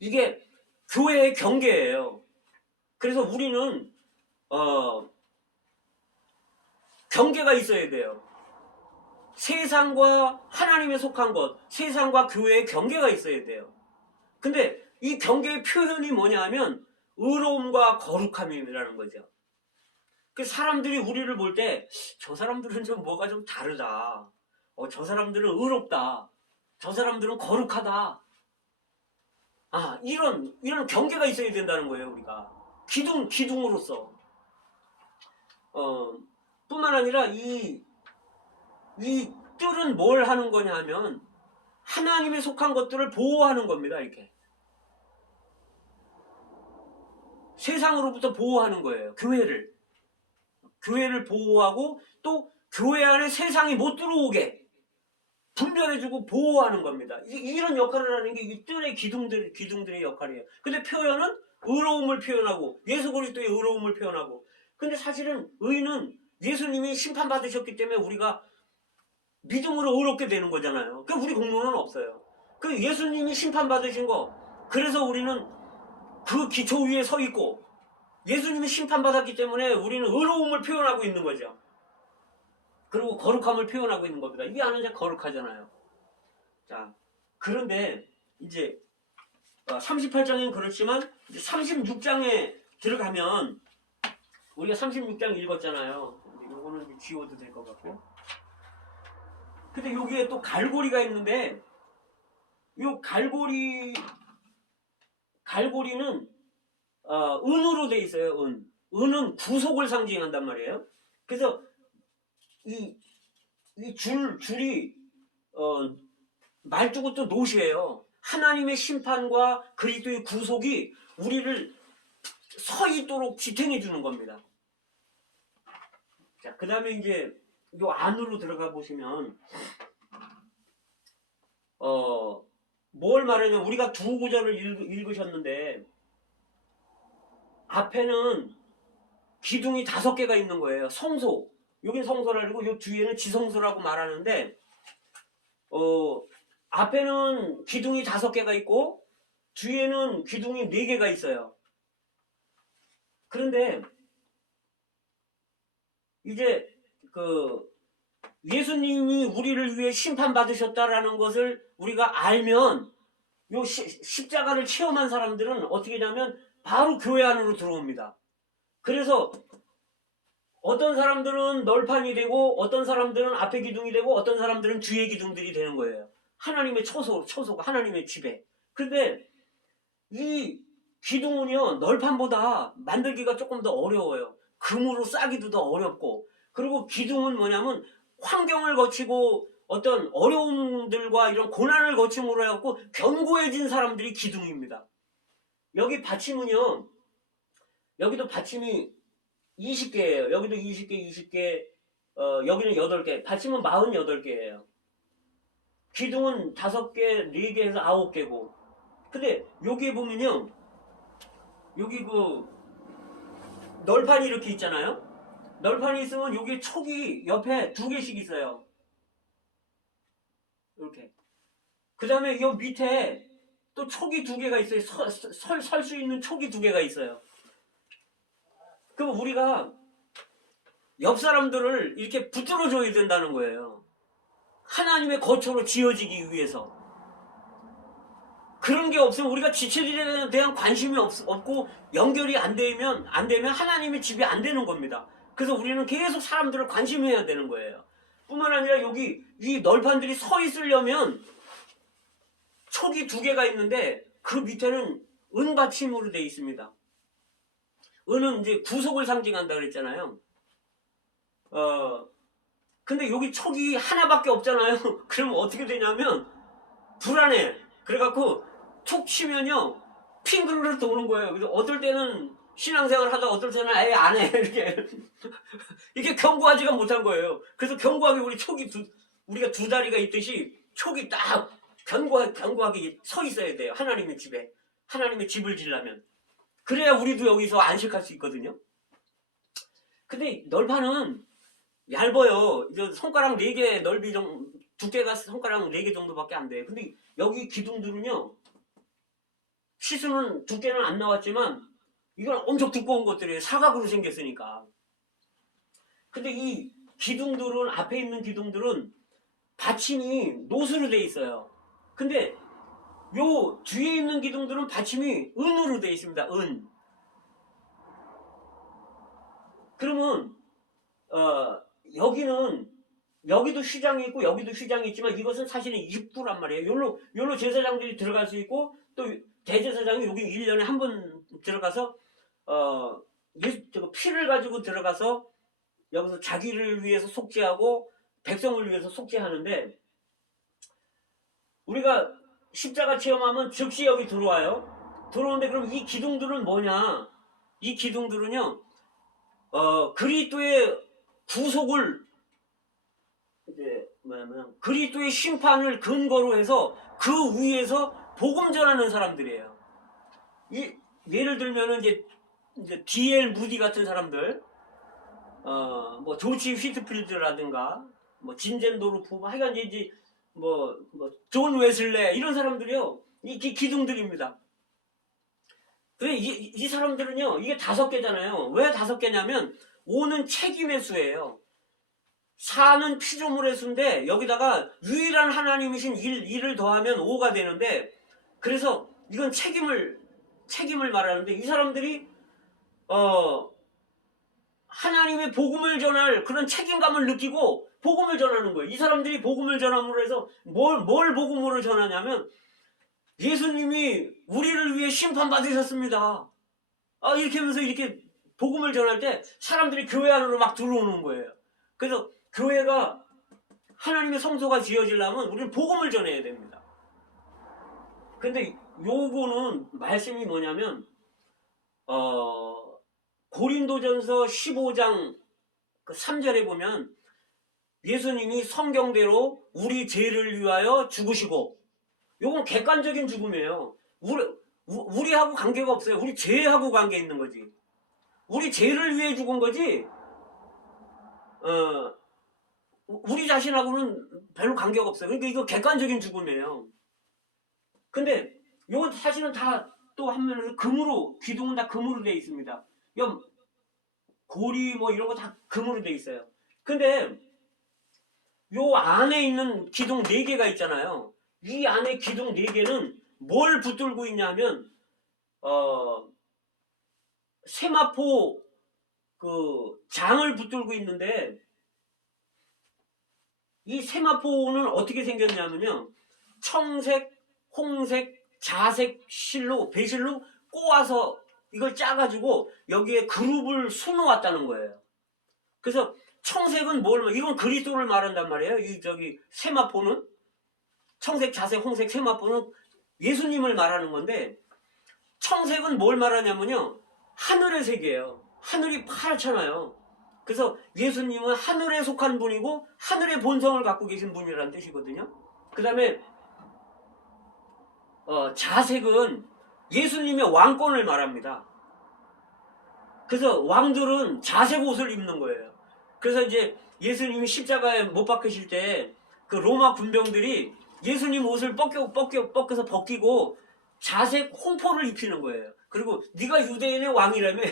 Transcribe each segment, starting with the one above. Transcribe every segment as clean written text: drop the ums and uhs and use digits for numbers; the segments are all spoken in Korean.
이게 교회의 경계예요. 그래서 우리는 경계가 있어야 돼요. 세상과 하나님에 속한 것, 세상과 교회의 경계가 있어야 돼요. 근데 이 경계의 표현이 뭐냐 하면 의로움과 거룩함이라는 거죠. 그 사람들이 우리를 볼 때 저 사람들은 좀 뭐가 좀 다르다. 저 사람들은 의롭다. 저 사람들은 거룩하다. 이런 경계가 있어야 된다는 거예요, 우리가. 기둥으로서. 뿐만 아니라 이 뜰은 뭘 하는 거냐 하면 하나님에 속한 것들을 보호하는 겁니다, 이렇게. 세상으로부터 보호하는 거예요, 교회를. 교회를 보호하고 또 교회 안에 세상이 못 들어오게 분별해주고 보호하는 겁니다. 이런 역할을 하는 게 이 뜰의 기둥들의 역할이에요. 근데 표현은 의로움을 표현하고 예수 그리스도의 의로움을 표현하고. 근데 사실은 의는 예수님이 심판받으셨기 때문에 우리가 믿음으로 의롭게 되는 거잖아요. 그 우리 공로는 없어요. 그 예수님이 심판받으신 거, 그래서 우리는 그 기초 위에 서 있고 예수님이 심판받았기 때문에 우리는 의로움을 표현하고 있는 거죠. 그리고 거룩함을 표현하고 있는 겁니다. 이 안은 이제 거룩하잖아요. 자, 그런데 이제 38장엔 그렇지만 이제 36장에 들어가면 우리가 36장 읽었잖아요. 이거는 지워도 될 것 같고. 근데 여기에 또 갈고리가 있는데 이 갈고리는 은으로 돼 있어요. 은은 구속을 상징한단 말이에요. 그래서 이 줄이 말뚝은 또 노시예요. 하나님의 심판과 그리스도의 구속이 우리를 서 있도록 지탱해 주는 겁니다. 자, 그 다음에 이제 요 안으로 들어가 보시면 뭘 말하냐면 우리가 두 구절을 읽으셨는데 앞에는 기둥이 5개가 있는 거예요. 성소. 여긴 성소라고 요 뒤에는 지성소라고 말하는데 앞에는 기둥이 5개가 있고 뒤에는 기둥이 4개가 있어요. 그런데 이제 예수님이 우리를 위해 심판받으셨다라는 것을 우리가 알면 요 십자가를 체험한 사람들은 어떻게 되냐면 바로 교회 안으로 들어옵니다. 그래서 어떤 사람들은 널판이 되고 어떤 사람들은 앞에 기둥이 되고 어떤 사람들은 뒤에 기둥들이 되는 거예요. 하나님의 처소가 하나님의 집에. 근데 이 기둥은요 널판보다 만들기가 조금 더 어려워요. 금으로 싸기도 더 어렵고, 그리고 기둥은 뭐냐면 환경을 거치고 어떤 어려움들과 이런 고난을 거침으로 해갖고 견고해진 사람들이 기둥입니다. 여기 받침은요, 여기도 받침이 20개예요. 여기도 20개, 여기는 8개. 받침은 48개예요. 기둥은 5개, 4개에서 9개고. 근데 여기에 보면요, 여기 널판이 이렇게 있잖아요. 널판이 있으면 여기 촉이 옆에 2개씩 있어요. 이렇게. 그 다음에 이 밑에 또 촉이 2개가 있어요. 설 수 있는 촉이 2개가 있어요. 그럼 우리가 옆 사람들을 이렇게 붙들어 줘야 된다는 거예요. 하나님의 거처로 지어지기 위해서. 그런 게 없으면 우리가 지체들에 대한 관심이 없고 연결이 안 되면 하나님의 집이 안 되는 겁니다. 그래서 우리는 계속 사람들을 관심해야 되는 거예요. 뿐만 아니라 여기 이 널판들이 서 있으려면 촉이 2개가 있는데 그 밑에는 은받침으로 되어 있습니다. 은은 이제 구속을 상징한다 그랬잖아요. 근데 여기 촉이 하나밖에 없잖아요. 그러면 어떻게 되냐면 불안해. 그래갖고 툭 치면요 핑그르르 도는 거예요. 그래서 어떨 때는 신앙생활 하다 어떨 때는 아예 안 해. 이렇게 견고하지가 못한 거예요. 그래서 견고하게 우리가 2다리가 있듯이 촉이 딱 견고하게 서 있어야 돼요. 하나님의 집에. 하나님의 집을 지려면. 그래야 우리도 여기서 안식할 수 있거든요. 근데 널판은 얇아요. 이제 손가락 4개 넓이 정도, 두께가 손가락 4개 정도밖에 안 돼요. 근데 여기 기둥들은요 시스는 두께는 안 나왔지만 이건 엄청 두꺼운 것들이에요. 사각으로 생겼으니까. 근데 이 기둥들은, 앞에 있는 기둥들은 받침이 노수로 돼 있어요. 근데 요 뒤에 있는 기둥들은 받침이 은으로 돼 있습니다. 은. 그러면 여기도 휘장이 있고 여기도 휘장이 있지만 이것은 사실은 입구란 말이에요. 요로 제사장들이 들어갈 수 있고 또 대제사장이 여기 1년에 한 번 들어가서 피를 가지고 들어가서 여기서 자기를 위해서 속죄하고 백성을 위해서 속죄하는데, 우리가 십자가 체험하면 즉시 여기 들어와요. 들어오는데 그럼 이 기둥들은 뭐냐? 이 기둥들은요, 그리스도의 구속을, 이제 뭐냐면 그리스도의 심판을 근거로 해서 그 위에서 복음 전하는 사람들이에요. 예를 들면은 이제 D.L. 무디 같은 사람들, 뭐 조지 휘트필드라든가 뭐 진젠도르프, 하여간 이제 존 웨슬레 이런 사람들이요, 이 기둥들입니다. 근데 이 사람들은요, 이게 5개잖아요. 왜 5개냐면 5는 책임의 수예요. 4는 피조물의 수인데 여기다가 유일한 하나님이신 1을 더하면 5가 되는데, 그래서 이건 책임을 말하는데, 이 사람들이 하나님의 복음을 전할 그런 책임감을 느끼고 복음을 전하는 거예요. 이 사람들이 복음을 전함으로 해서 뭘 복음으로 전하냐면, 예수님이 우리를 위해 심판받으셨습니다. 이렇게 하면서 이렇게 복음을 전할 때 사람들이 교회 안으로 막 들어오는 거예요. 그래서 교회가, 하나님의 성소가 지어지려면 우리는 복음을 전해야 됩니다. 근데 요거는 말씀이 뭐냐면 고린도전서 15장 3절에 보면 예수님이 성경대로 우리 죄를 위하여 죽으시고, 요건 객관적인 죽음이에요. 우리하고 관계가 없어요. 우리 죄하고 관계 있는 거지. 우리 죄를 위해 죽은 거지, 우리 자신하고는 별로 관계가 없어요. 그러니까 이거 객관적인 죽음이에요. 근데 요건 사실은 다 또 한면에서 금으로, 기둥은 다 금으로 되어 있습니다. 고리 뭐 이런 거 다 금으로 되어 있어요. 근데 요 안에 있는 기둥 4개가 있잖아요. 이 안에 기둥 4개는 뭘 붙들고 있냐면 세마포 그 장을 붙들고 있는데, 이 세마포는 어떻게 생겼냐면요, 청색, 홍색, 자색 배실로 꼬아서 이걸 짜가지고 여기에 그룹을 수놓았다는 거예요. 그래서 청색은 이건 그리스도를 말한단 말이에요. 세마포는, 청색, 자색, 홍색, 세마포는 예수님을 말하는 건데, 청색은 뭘 말하냐면요, 하늘의 색이에요. 하늘이 파랗잖아요. 그래서 예수님은 하늘에 속한 분이고 하늘의 본성을 갖고 계신 분이라는 뜻이거든요. 그 다음에 자색은 예수님의 왕권을 말합니다. 그래서 왕들은 자색 옷을 입는 거예요. 그래서 이제 예수님이 십자가에 못 박히실 때 그 로마 군병들이 예수님 옷을 벗겨서 벗기고 자색 홍포를 입히는 거예요. 그리고 네가 유대인의 왕이라며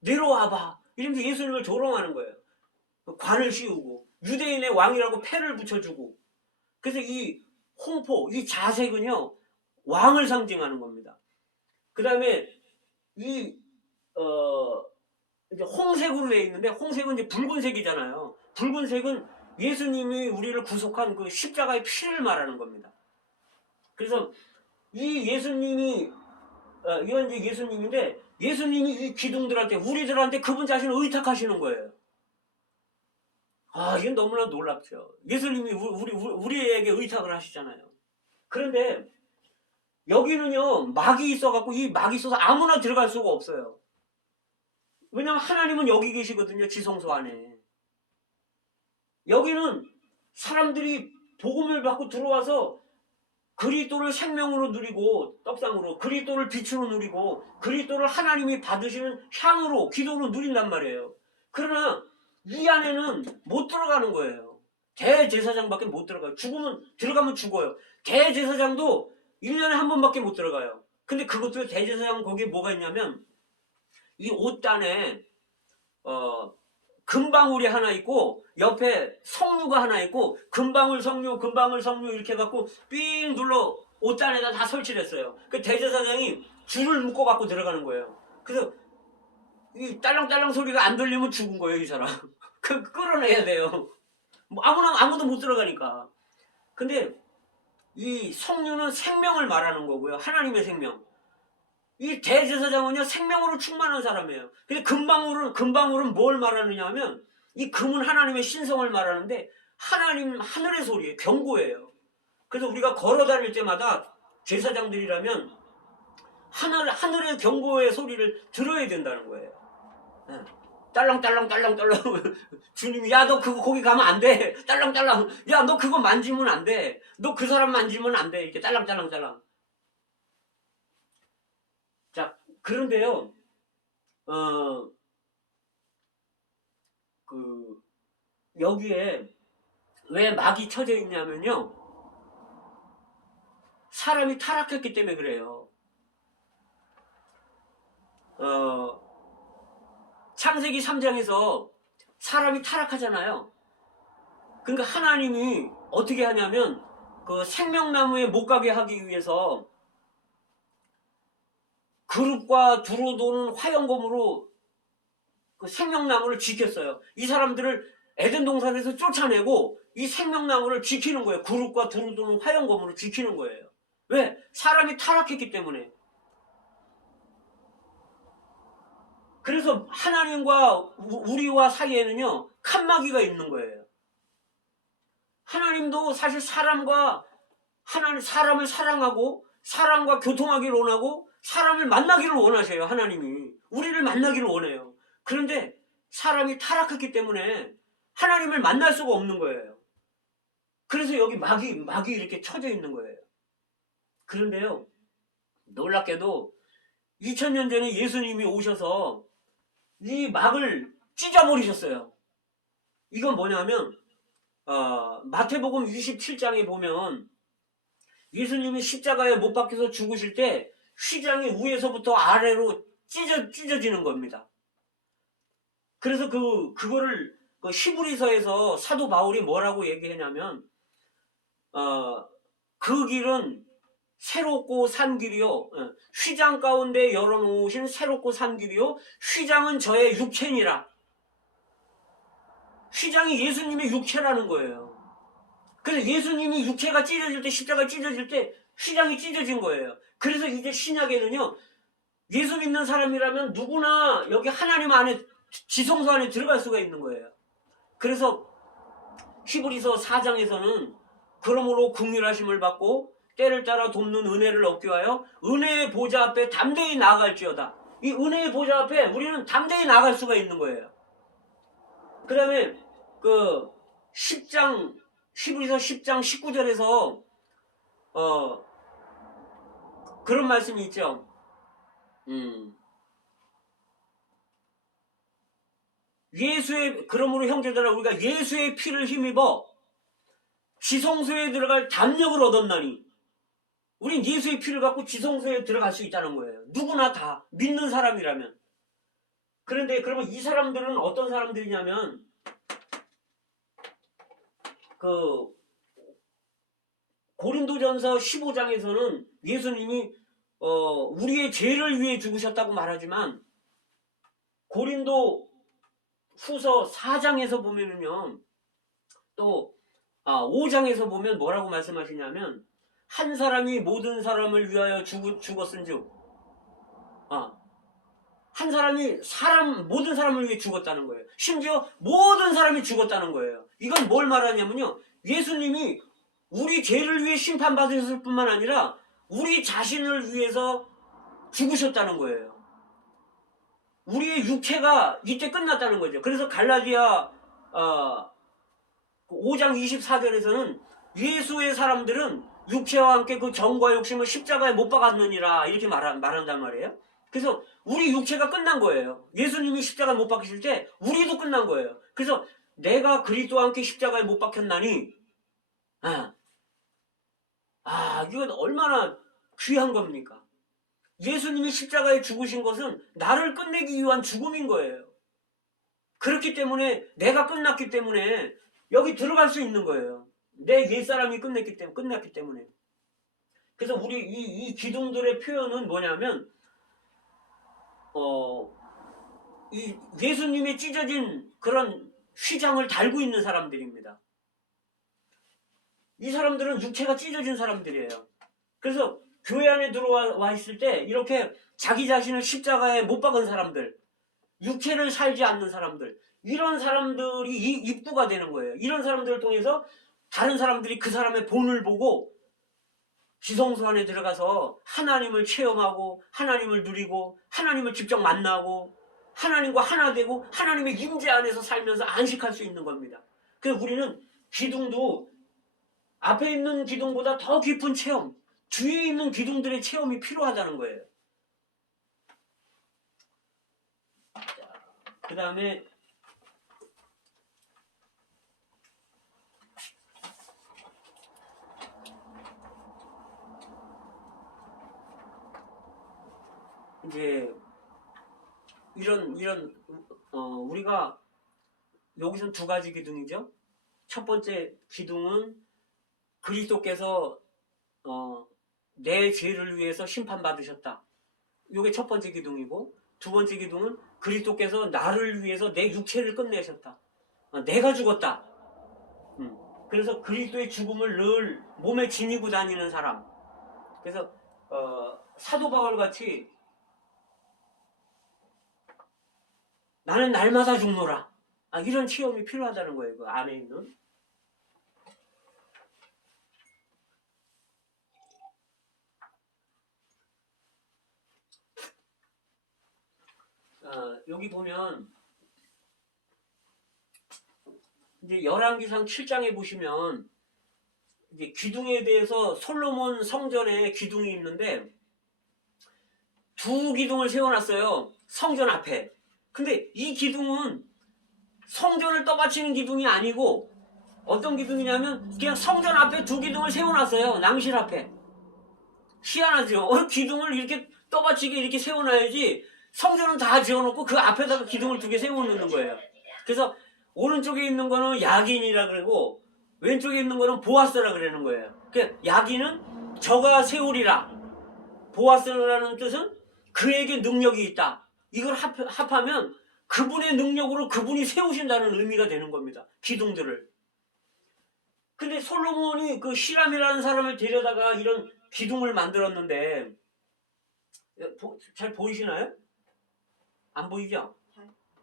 내려와봐, 이러면서 예수님을 조롱하는 거예요. 관을 씌우고 유대인의 왕이라고 패를 붙여주고. 그래서 이 홍포, 이 자색은요, 왕을 상징하는 겁니다. 그 다음에 이제 홍색으로 되어 있는데, 홍색은 이제 붉은색이잖아요. 붉은색은 예수님이 우리를 구속한 그 십자가의 피를 말하는 겁니다. 그래서 이 예수님이, 이건 이제 예수님인데, 예수님이 이 기둥들한테, 우리들한테 그분 자신을 의탁하시는 거예요. 이건 너무나 놀랍죠. 예수님이 우리에게 의탁을 하시잖아요. 그런데 여기는요, 막이 있어갖고, 이 막이 있어서 아무나 들어갈 수가 없어요. 왜냐면 하나님은 여기 계시거든요, 지성소 안에. 여기는 사람들이 복음을 받고 들어와서 그리스도를 생명으로 누리고, 떡상으로 그리스도를 빛으로 누리고, 그리스도를 하나님이 받으시는 향으로, 기도로 누린단 말이에요. 그러나 이 안에는 못 들어가는 거예요. 대제사장밖에 못 들어가요. 들어가면 죽어요. 대제사장도 1년에 한 번밖에 못 들어가요. 근데 그것도 대제사장 거기에 뭐가 있냐면 이 옷단에 금방울이 하나 있고 옆에 석류가 하나 있고 금방울 석류 이렇게 해갖고 삥 눌러 옷단에다 다 설치를 했어요. 그 대제사장이 줄을 묶어 갖고 들어가는 거예요. 그래서 이 딸랑딸랑 소리가 안 들리면 죽은 거예요, 이 사람. 끌어내야 돼요. 뭐 아무도 못 들어가니까. 근데 이 석류는 생명을 말하는 거고요. 하나님의 생명. 이 대제사장은요, 생명으로 충만한 사람이에요. 근데 금방울은 뭘 말하느냐 하면, 이 금은 하나님의 신성을 말하는데, 하늘의 소리예요. 경고예요. 그래서 우리가 걸어 다닐 때마다 제사장들이라면, 하늘의 경고의 소리를 들어야 된다는 거예요. 딸랑딸랑 주님이 야 너 그거 거기 가면 안 돼. 딸랑딸랑 야 너 그거 만지면 안 돼. 너 그 사람 만지면 안 돼. 이렇게 딸랑딸랑. 자, 그런데요, 여기에 왜 막이 쳐져 있냐면요, 사람이 타락했기 때문에 그래요. 창세기 3장에서 사람이 타락하잖아요. 그러니까 하나님이 어떻게 하냐면 그 생명나무에 못 가게 하기 위해서 그룹과 두루 도는 화영검으로 그 생명나무를 지켰어요. 이 사람들을 에덴 동산에서 쫓아내고 이 생명나무를 지키는 거예요. 그룹과 두루 도는 화영검으로 지키는 거예요. 왜? 사람이 타락했기 때문에. 그래서 하나님과 우리와 사이에는요, 칸막이가 있는 거예요. 하나님도 사실 사람을 사랑하고 사람과 교통하기를 원하고 사람을 만나기를 원하셔요. 하나님이 우리를 만나기를 원해요. 그런데 사람이 타락했기 때문에 하나님을 만날 수가 없는 거예요. 그래서 여기 막이 이렇게 쳐져 있는 거예요. 그런데요, 놀랍게도 2000년 전에 예수님이 오셔서 이 막을 찢어버리셨어요. 이건 뭐냐면 마태복음 27장에 보면 예수님이 십자가에 못 박혀서 죽으실 때 휘장이 위에서부터 아래로 찢어지는 겁니다. 그래서 그거를 히브리서에서 사도 바울이 뭐라고 얘기했냐면 그 길은 새롭고 산 길이요, 휘장 가운데 열어놓으신 새롭고 산 길이요, 휘장은 저의 육체니라. 휘장이 예수님의 육체라는 거예요. 그래서 예수님이 육체가 찢어질 때, 십자가 찢어질 때 휘장이 찢어진 거예요. 그래서 이제 신약에는요, 예수 믿는 사람이라면 누구나 여기 하나님 안에, 지성소 안에 들어갈 수가 있는 거예요. 그래서 히브리서 4장에서는 그러므로 긍휼하심을 받고 때를 따라 돕는 은혜를 얻기 위하여 은혜의 보좌 앞에 담대히 나아갈지어다. 이 은혜의 보좌 앞에 우리는 담대히 나아갈 수가 있는 거예요. 그 다음에 히브리서 10장 19절에서 그런 말씀이 있죠. 그러므로 형제들아 우리가 예수의 피를 힘입어 지성소에 들어갈 담력을 얻었나니, 우린 예수의 피를 갖고 지성소에 들어갈 수 있다는 거예요. 누구나 다 믿는 사람이라면. 그런데 그러면 이 사람들은 어떤 사람들이냐면 고린도전서 15장에서는 예수님이 우리의 죄를 위해 죽으셨다고 말하지만 고린도 후서 4장에서 보면은요, 또 5장에서 보면 뭐라고 말씀하시냐면 한 사람이 모든 사람을 위하여 죽었은즉, 한 사람이 모든 사람을 위해 죽었다는 거예요. 심지어 모든 사람이 죽었다는 거예요. 이건 뭘 말하냐면요, 예수님이 우리 죄를 위해 심판받으셨을 뿐만 아니라 우리 자신을 위해서 죽으셨다는 거예요. 우리의 육체가 이때 끝났다는 거죠. 그래서 갈라디아 5장 24절에서는 예수의 사람들은 육체와 함께 그 정과 욕심을 십자가에 못 박았느니라 이렇게 말한단 말이에요. 그래서 우리 육체가 끝난 거예요. 예수님이 십자가에 못 박히실 때 우리도 끝난 거예요. 그래서 내가 그리스도와 함께 십자가에 못 박혔나니, 이건 얼마나 귀한 겁니까? 예수님이 십자가에 죽으신 것은 나를 끝내기 위한 죽음인 거예요. 그렇기 때문에 내가 끝났기 때문에 여기 들어갈 수 있는 거예요. 내 옛사람이 끝났기 때문에. 그래서 우리 이 기둥들의 표현은 뭐냐면 이 예수님이 찢어진 그런 휘장을 달고 있는 사람들입니다. 이 사람들은 육체가 찢어진 사람들이에요. 그래서 교회 안에 들어와 있을 때 이렇게 자기 자신을 십자가에 못 박은 사람들, 육체를 살지 않는 사람들, 이런 사람들이 이 입구가 되는 거예요. 이런 사람들을 통해서 다른 사람들이 그 사람의 본을 보고 지성소 안에 들어가서 하나님을 체험하고 하나님을 누리고 하나님을 직접 만나고 하나님과 하나 되고 하나님의 임재 안에서 살면서 안식할 수 있는 겁니다. 그래서 우리는 기둥도 앞에 있는 기둥보다 더 깊은 체험, 뒤에 있는 기둥들의 체험이 필요하다는 거예요. 그 다음에 이제 우리가 여기서 두 가지 기둥이죠. 첫 번째 기둥은 그리스도께서 내 죄를 위해서 심판받으셨다. 이게 첫 번째 기둥이고, 두 번째 기둥은 그리스도께서 나를 위해서 내 육체를 끝내셨다. 내가 죽었다. 그래서 그리스도의 죽음을 늘 몸에 지니고 다니는 사람. 그래서 사도 바울 같이 나는 날마다 죽노라. 이런 체험이 필요하다는 거예요. 그 안에 있는. 여기 보면 이제 열왕기상 7장에 보시면 이제 기둥에 대해서 솔로몬 성전에 기둥이 있는데 두 기둥을 세워놨어요. 성전 앞에. 근데 이 기둥은 성전을 떠받치는 기둥이 아니고 어떤 기둥이냐면 그냥 성전 앞에 두 기둥을 세워놨어요. 낭실 앞에. 희한하죠. 기둥을 이렇게 떠받치게 이렇게 세워놔야지 성전은 다 지어놓고 그 앞에다가 기둥을 두 개 세워놓는 거예요. 그래서 오른쪽에 있는 거는 야긴이라 그러고 왼쪽에 있는 거는 보아스라 그러는 거예요. 그러니까 야긴은 저가 세우리라. 보아스라는 뜻은 그에게 능력이 있다. 이걸 합하면 그분의 능력으로 그분이 세우신다는 의미가 되는 겁니다. 기둥들을. 근데 솔로몬이 그 히람이라는 사람을 데려다가 이런 기둥을 만들었는데 잘 보이시나요? 안 보이죠?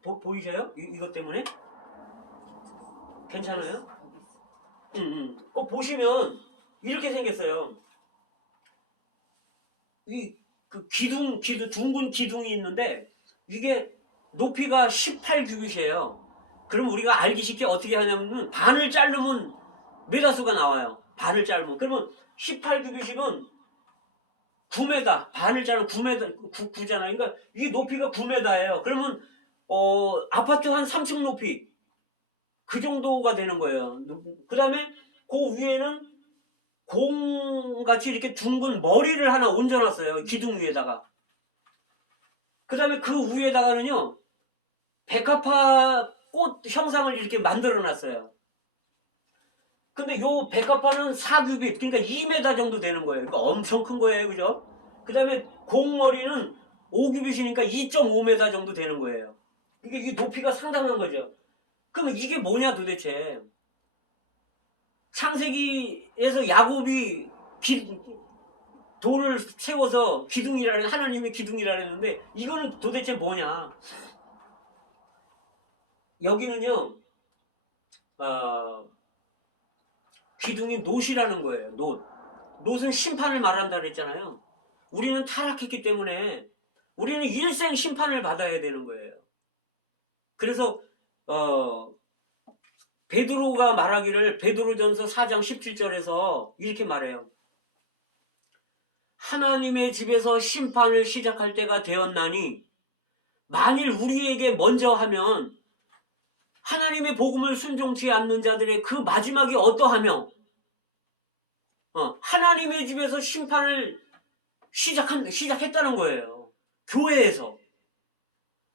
보이셔요? 이것 때문에? 괜찮아요? 꼭 보시면 이렇게 생겼어요. 그 둥근 기둥이 있는데 이게 높이가 18규빗이에요. 그럼 우리가 알기 쉽게 어떻게 하냐면 반을 자르면 메다수가 나와요. 반을 자르면. 그러면 18규빗이면 9m, 반을 자르면 9m, 9잖아요. 그러니까 이 높이가 9m예요. 그러면 아파트 한 3층 높이 그 정도가 되는 거예요. 그 다음에 그 위에는 공같이 이렇게 둥근 머리를 하나 얹어놨어요. 기둥 위에다가. 그 다음에 그 위에다가는요 백합화 꽃 형상을 이렇게 만들어놨어요. 근데 요 백합화는 4규빗, 그러니까 2m 정도 되는 거예요. 그러니까 엄청 큰 거예요. 그죠? 그 다음에 공머리는 5규빗이니까 2.5m 정도 되는 거예요. 이게 높이가 상당한 거죠. 그러면 이게 뭐냐 도대체. 창세기에서 야곱이 돌을 세워서 기둥이라는, 하나님의 기둥이라 했는데 이거는 도대체 뭐냐. 여기는요 기둥이 놋이라는 거예요. 놋은 심판을 말한다 그랬잖아요. 우리는 타락했기 때문에 우리는 일생 심판을 받아야 되는 거예요. 그래서 베드로가 말하기를 베드로전서 4장 17절에서 이렇게 말해요. 하나님의 집에서 심판을 시작할 때가 되었나니 만일 우리에게 먼저 하면 하나님의 복음을 순종치 않는 자들의 그 마지막이 어떠하며 하나님의 집에서 심판을 시작했다는 거예요. 교회에서.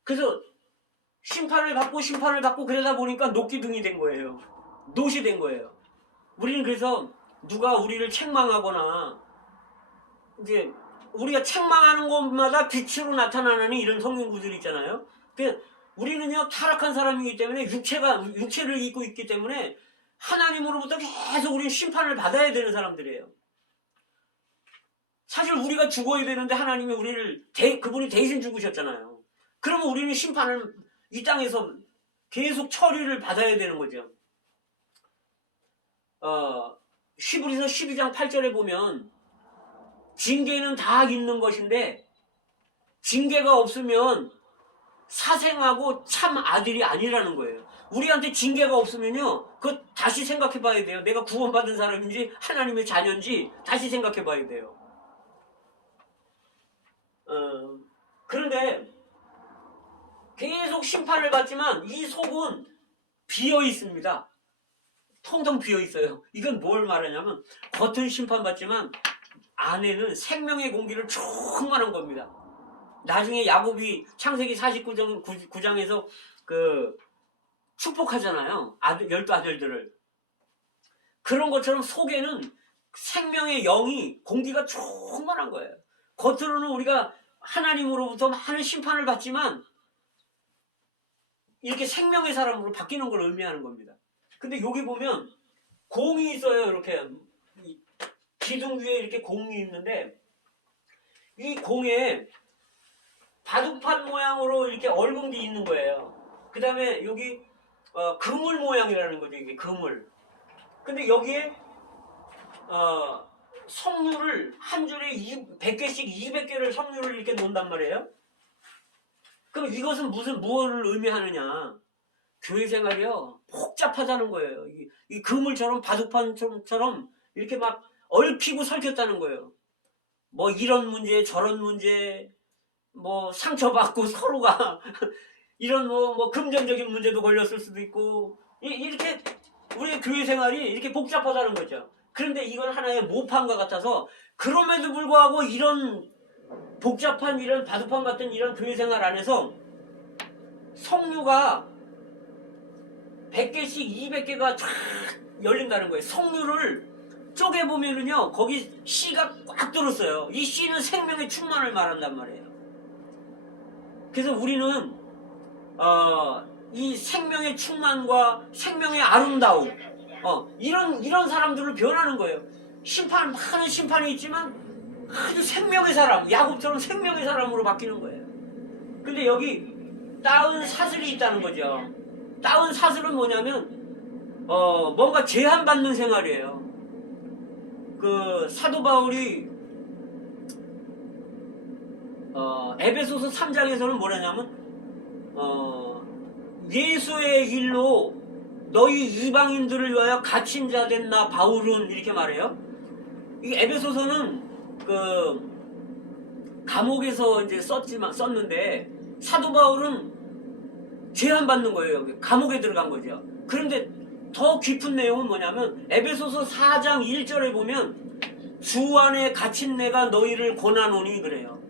그래서 심판을 받고 그러다 보니까 녹기둥이 된 거예요. 노시 된 거예요. 우리는 그래서 누가 우리를 책망하거나 이제 우리가 책망하는 것마다 빛으로 나타나는 이런 성경구들이 있잖아요. 우리는요 타락한 사람이기 때문에 육체를 입고 있기 때문에 하나님으로부터 계속 우리는 심판을 받아야 되는 사람들이에요. 사실 우리가 죽어야 되는데 하나님이 그분이 대신 죽으셨잖아요. 그러면 우리는 심판을 이 땅에서 계속 처리를 받아야 되는 거죠. 히브리서 12장 8절에 보면 징계는 다 있는 것인데 징계가 없으면 사생하고 참 아들이 아니라는 거예요. 우리한테 징계가 없으면요 그거 다시 생각해 봐야 돼요. 내가 구원받은 사람인지 하나님의 자녀인지 다시 생각해 봐야 돼요. 그런데 계속 심판을 받지만 이 속은 비어 있습니다. 텅텅 비어 있어요. 이건 뭘 말하냐면 겉은 심판받지만 안에는 생명의 공기를 충만한 겁니다. 나중에 야곱이 창세기 49장에서 축복하잖아요. 12아들들을. 그런 것처럼 속에는 생명의 영이 공기가 충만한 거예요. 겉으로는 우리가 하나님으로부터 많은 심판을 받지만 이렇게 생명의 사람으로 바뀌는 걸 의미하는 겁니다. 근데 여기 보면 공이 있어요. 이렇게 기둥 위에 이렇게 공이 있는데 이 공에 바둑판 모양으로 이렇게 얼궁이 있는 거예요. 그 다음에 여기 그물 모양이라는 거죠. 이게 그물. 근데 여기에 석류를 한 줄에 100개씩 200개를 석류를 이렇게 놓는단 말이에요. 그럼 이것은 무엇을 의미하느냐? 교회 생활이요 복잡하다는 거예요. 이 그물처럼 바둑판처럼 이렇게 막 얽히고 설켰다는 거예요. 뭐 이런 문제 저런 문제 뭐 상처받고 서로가 이런 뭐 금전적인 문제도 걸렸을 수도 있고 이렇게 우리의 교회 생활이 이렇게 복잡하다는 거죠. 그런데 이건 하나의 모판과 같아서 그럼에도 불구하고 이런 복잡한 이런 바둑판 같은 이런 교회 생활 안에서 석류가 100개씩 200개가 쫙 열린다는 거예요. 석류를 쪼개보면은요 거기 씨가 꽉 들었어요. 이 씨는 생명의 충만을 말한단 말이에요. 그래서 우리는 이 생명의 충만과 생명의 아름다움 이런 사람들을 변하는 거예요. 많은 심판이 있지만 아주 생명의 사람, 야곱처럼 생명의 사람으로 바뀌는 거예요. 근데 여기 따은 사슬이 있다는 거죠. 따은 사슬은 뭐냐면 뭔가 제한받는 생활이에요. 사도 바울이 에베소서 3장에서는 뭐라냐면 예수의 일로 너희 이방인들을 위하여 갇힌 자 된 나 바울은 이렇게 말해요. 이 에베소서는 감옥에서 이제 썼는데 사도 바울은 제한받는 거예요. 감옥에 들어간 거죠. 그런데 더 깊은 내용은 뭐냐면 에베소서 4장 1절에 보면 주 안에 갇힌 내가 너희를 권하노니 그래요.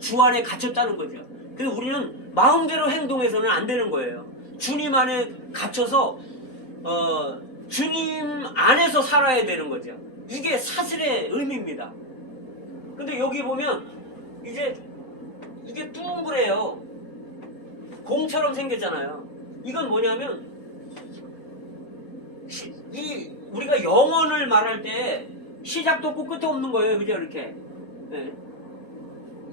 주 안에 갇혔다는 거죠. 그래서 우리는 마음대로 행동해서는 안 되는 거예요. 주님 안에 갇혀서 주님 안에서 살아야 되는 거죠. 이게 사슬의 의미입니다. 근데 여기 보면 이게 둥그래요. 공처럼 생겼잖아요. 이건 뭐냐면 우리가 영혼을 말할 때 시작도 없고 끝도 없는 거예요. 그죠? 이렇게 네.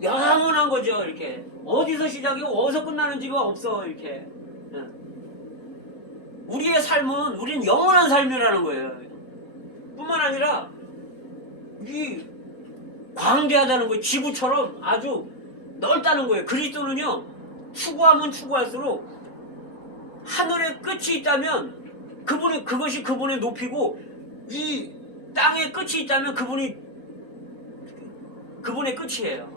영원한 거죠. 이렇게 어디서 시작이고 어디서 끝나는지가 없어. 이렇게 네. 우리의 삶은 우리는 영원한 삶이라는 거예요. 뿐만 아니라 이 광대하다는 거예요. 지구처럼 아주 넓다는 거예요. 그리스도는요 추구하면 추구할수록 하늘의 끝이 있다면 그것이 그분의 높이고 이 땅의 끝이 있다면 그분의 끝이에요.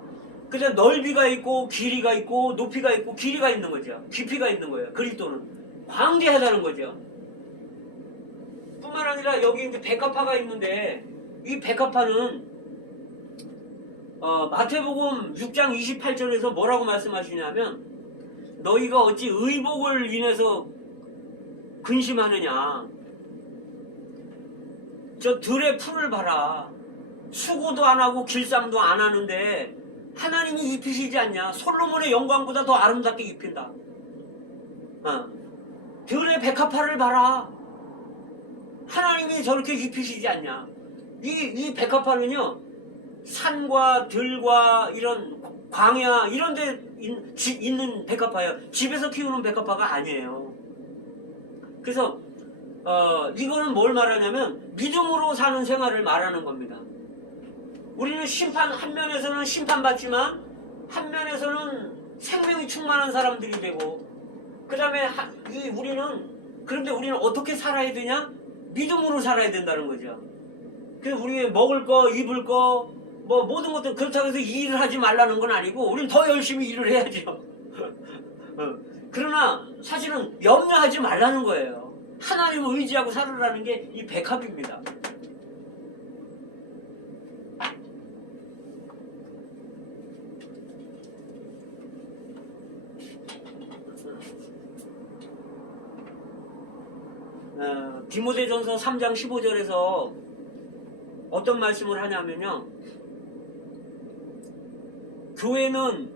그래서 넓이가 있고 길이가 있고 높이가 있고 길이가 있는 거죠. 깊이가 있는 거예요. 그리스도는 광대하다는 거죠. 뿐만 아니라 여기 이제 백합화가 있는데 이 백합화는 마태복음 6장 28절에서 뭐라고 말씀하시냐면 너희가 어찌 의복을 인해서 근심하느냐. 저 들의 풀을 봐라. 수고도 안 하고 길쌈도 안 하는데 하나님이 입히시지 않냐. 솔로몬의 영광보다 더 아름답게 입힌다. 들의 백합화를 봐라. 하나님이 저렇게 입히시지 않냐. 이 백합화는요, 산과 들과 이런 광야 이런 데 있는 백합화예요. 집에서 키우는 백합화가 아니에요. 그래서 이거는 뭘 말하냐면 믿음으로 사는 생활을 말하는 겁니다. 우리는 한 면에서는 심판받지만 한 면에서는 생명이 충만한 사람들이 되고, 그 다음에 그런데 우리는 어떻게 살아야 되냐? 믿음으로 살아야 된다는 거죠. 그래서 우리 먹을 거, 입을 거, 뭐 모든 것들 그렇다고 해서 일을 하지 말라는 건 아니고 우리는 더 열심히 일을 해야죠. 그러나 사실은 염려하지 말라는 거예요. 하나님을 의지하고 살으라는 게 이 백합입니다. 디모데전서 3장 15절에서 어떤 말씀을 하냐면요, 교회는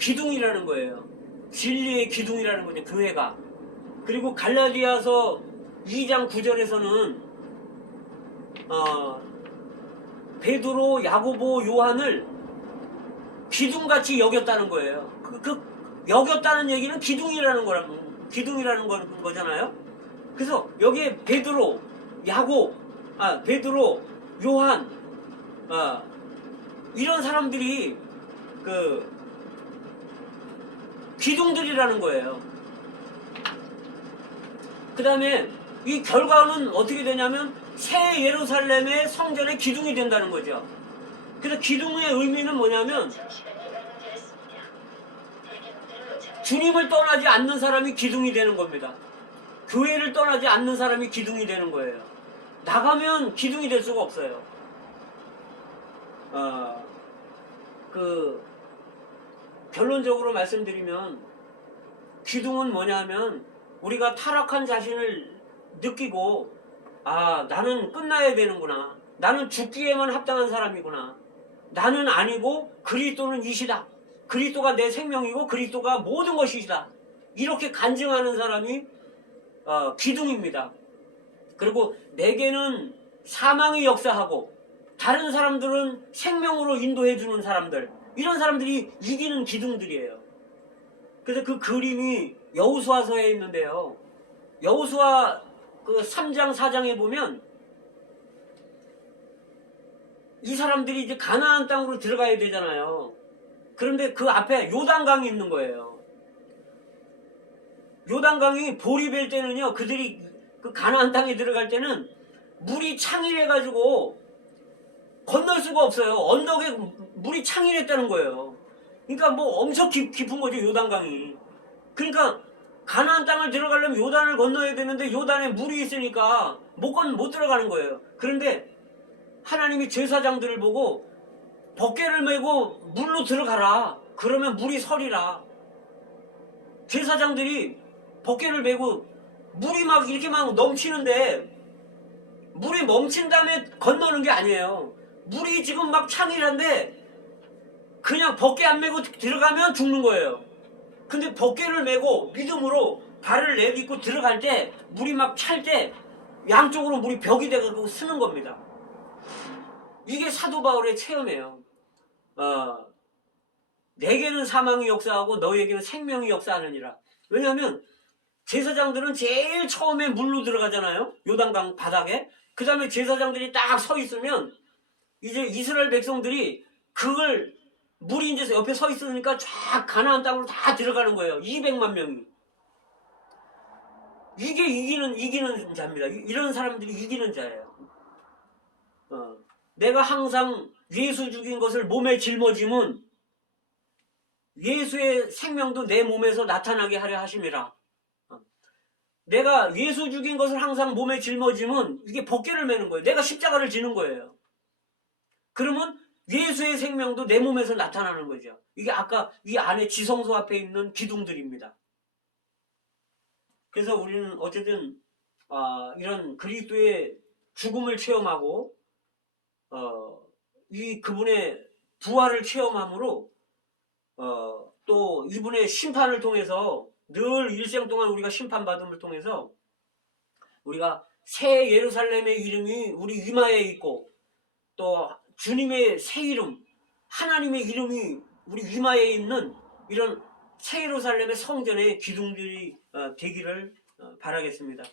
기둥이라는 거예요. 진리의 기둥이라는 거죠, 교회가. 그리고 갈라디아서 2장 9절에서는 베드로, 야고보, 요한을 기둥같이 여겼다는 거예요. 여겼다는 얘기는 기둥이라는 거잖아요. 그래서 여기에 베드로, 요한, 이런 사람들이 기둥들이라는 거예요. 그 다음에 이 결과는 어떻게 되냐면 새 예루살렘의 성전의 기둥이 된다는 거죠. 그래서 기둥의 의미는 뭐냐면 주님을 떠나지 않는 사람이 기둥이 되는 겁니다. 교회를 떠나지 않는 사람이 기둥이 되는 거예요. 나가면 기둥이 될 수가 없어요. 결론적으로 말씀드리면 기둥은 뭐냐면 우리가 타락한 자신을 느끼고 나는 끝나야 되는구나. 나는 죽기에만 합당한 사람이구나. 나는 아니고 그리스도는 이시다. 그리스도가 내 생명이고 그리스도가 모든 것이시다. 이렇게 간증하는 사람이 기둥입니다. 그리고 내게는 사망이 역사하고 다른 사람들은 생명으로 인도해주는 사람들, 이런 사람들이 이기는 기둥들이에요. 그래서 그 그림이 여호수아서에 있는데요, 여호수아 3장 4장에 보면 이 사람들이 이제 가나안 땅으로 들어가야 되잖아요. 그런데 그 앞에 요단강이 있는 거예요. 요단강이 보리될 때는요, 그들이 그 가나안 땅에 들어갈 때는 물이 창일해가지고 건널 수가 없어요. 언덕에 물이 창일했다는 거예요. 그러니까 뭐 엄청 깊은 거죠, 요단강이. 그러니까 가나안 땅을 들어가려면 요단을 건너야 되는데 요단에 물이 있으니까 못 들어가는 거예요. 그런데 하나님이 제사장들을 보고 벗개를 메고 물로 들어가라. 그러면 물이 서리라. 제사장들이 벗개를 메고 물이 막 이렇게 막 넘치는데 물이 멈춘 다음에 건너는 게 아니에요. 물이 지금 막 창일한데 그냥 벗개 안 메고 들어가면 죽는 거예요. 근데 벗개를 메고 믿음으로 발을 내딛고 들어갈 때 물이 막 찰 때 양쪽으로 물이 벽이 돼가지고 쓰는 겁니다. 이게 사도 바울의 체험이에요. 내게는 사망이 역사하고 너에게는 생명이 역사하느니라. 왜냐하면 제사장들은 제일 처음에 물로 들어가잖아요. 요단강 바닥에. 그 다음에 제사장들이 딱 서 있으면 이제 이스라엘 백성들이 그걸 물이 이제 옆에 서 있으니까 쫙 가나안 땅으로 다 들어가는 거예요. 200만 명이. 이게 이기는 자입니다. 이런 사람들이 이기는 자예요. 내가 항상 예수 죽인 것을 몸에 짊어짐은 예수의 생명도 내 몸에서 나타나게 하려 하심이라. 내가 예수 죽인 것을 항상 몸에 짊어짐은 이게 벗개를 메는 거예요. 내가 십자가를 지는 거예요. 그러면 예수의 생명도 내 몸에서 나타나는 거죠. 이게 아까 이 안에 지성소 앞에 있는 기둥들입니다. 그래서 우리는 어쨌든 이런 그리스도의 죽음을 체험하고 이 그분의 부활을 체험함으로 또 이분의 심판을 통해서 늘 일생 동안 우리가 심판받음을 통해서 우리가 새 예루살렘의 이름이 우리 이마에 있고 또 주님의 새 이름, 하나님의 이름이 우리 이마에 있는 이런 새 예루살렘의 성전의 기둥들이 되기를 바라겠습니다.